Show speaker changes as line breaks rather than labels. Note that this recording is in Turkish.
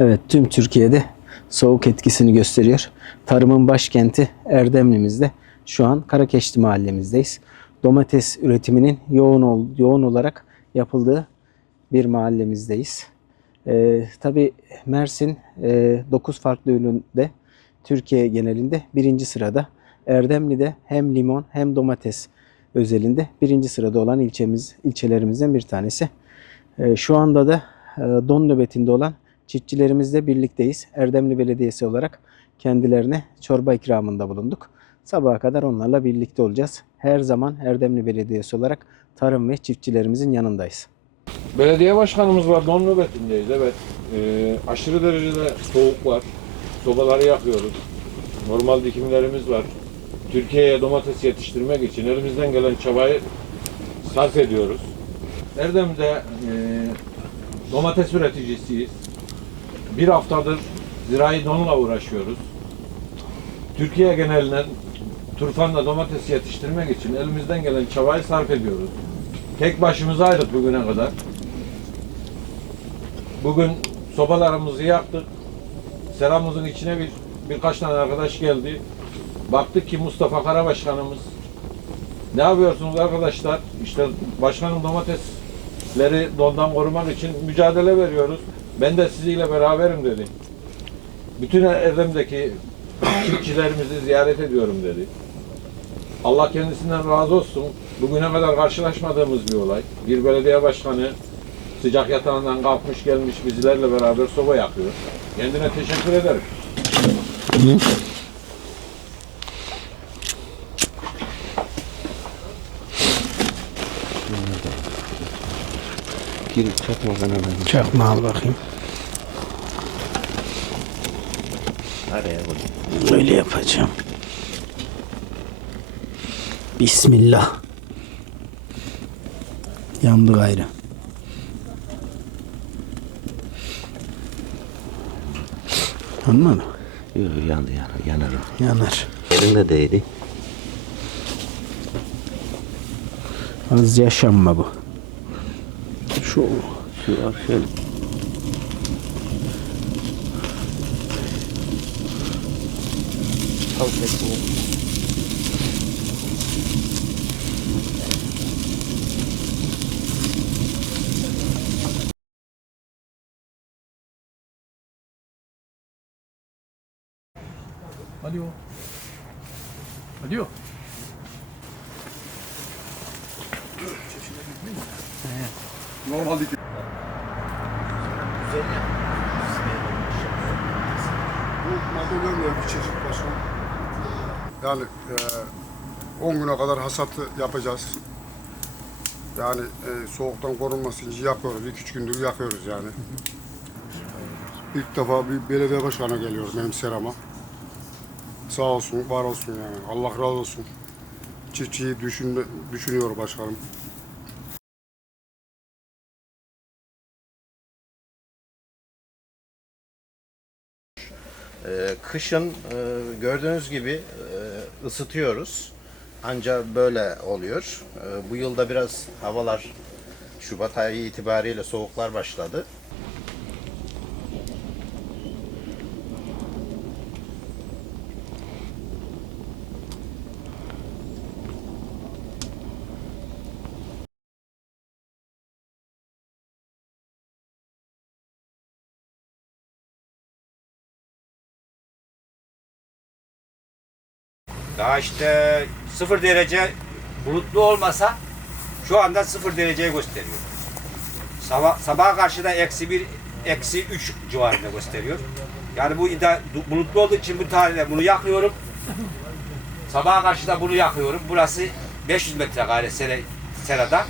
Evet, tüm Türkiye'de soğuk etkisini gösteriyor. Tarımın başkenti Erdemli'mizde şu an Karakeşti mahallemizdeyiz. Domates üretiminin yoğun ol, yoğun olarak yapıldığı bir mahallemizdeyiz. Ee, tabii Mersin 9 farklı üründe Türkiye genelinde birinci sırada. Erdemli'de hem limon hem domates özelinde birinci sırada olan ilçemiz ilçelerimizden bir tanesi. Ee, Şu anda da e, don nöbetinde olan çiftçilerimizle birlikteyiz. Erdemli Belediyesi olarak kendilerine çorba ikramında bulunduk. Sabaha kadar onlarla birlikte olacağız. Her zaman Erdemli Belediyesi olarak tarım ve çiftçilerimizin yanındayız.
Belediye başkanımız var, don nöbetindeyiz. Evet, Ee, aşırı derecede soğuk var. Sobaları yakıyoruz. Normal dikimlerimiz var. Türkiye'ye domates yetiştirmek için elimizden gelen çabayı sarf ediyoruz. Erdem'de e, domates üreticisiyiz. Bir haftadır zirai donla uğraşıyoruz. Türkiye genelinden turfanla domates yetiştirmek için elimizden gelen çabayı sarf ediyoruz. Tek başımızaydık bugüne kadar. Bugün sobalarımızı yaktık. Seramızın içine bir birkaç tane arkadaş geldi. Baktık ki Mustafa Kara Başkanımız ne yapıyorsunuz arkadaşlar? İşte başkanım domatesleri dondan korumak için mücadele veriyoruz. Ben de sizinle beraberim dedi. Bütün Erdem'deki çiftçilerimizi ziyaret ediyorum dedi. Allah kendisinden razı olsun. Bugüne kadar karşılaşmadığımız bir olay. Bir belediye başkanı sıcak yatağından kalkmış gelmiş bizlerle beraber soba yakıyor. Kendine teşekkür ederim.
Girip çakma bana
Çakma al bakayım.
Araya koy.
Öyle yapacağım. Bismillah. Yandı gayrı. Anladın mı?
Yok yandı yanar, yanar.
Yanar.
Elinde değdi.
Az yaşanma bu. そ
うすい
せん。アディオアディオ Normal değil.
Bu Makedonya'ya bir çeşit başkan. Yani e, 10 güne kadar hasatı yapacağız. Yani e, soğuktan korunması için yakıyoruz. 2-3 gündür yakıyoruz yani. İlk defa bir belediye başkanı geliyor benim serama. Sağ olsun, var olsun yani. Allah razı olsun. Çiftçiyi düşün, düşünüyor başkanım.
Kışın e, gördüğünüz gibi e, ısıtıyoruz. Ancak böyle oluyor. E, bu yılda biraz havalar Şubat ayı itibariyle soğuklar başladı.
Daha işte sıfır derece bulutlu olmasa şu anda sıfır dereceyi gösteriyor. Sabah, sabaha karşı da eksi bir, eksi üç civarında gösteriyor. Yani bu ida, bulutlu olduğu için bu tarihte bunu yakıyorum. Sabaha karşı da bunu yakıyorum. Burası 500 metrekare sere, serada.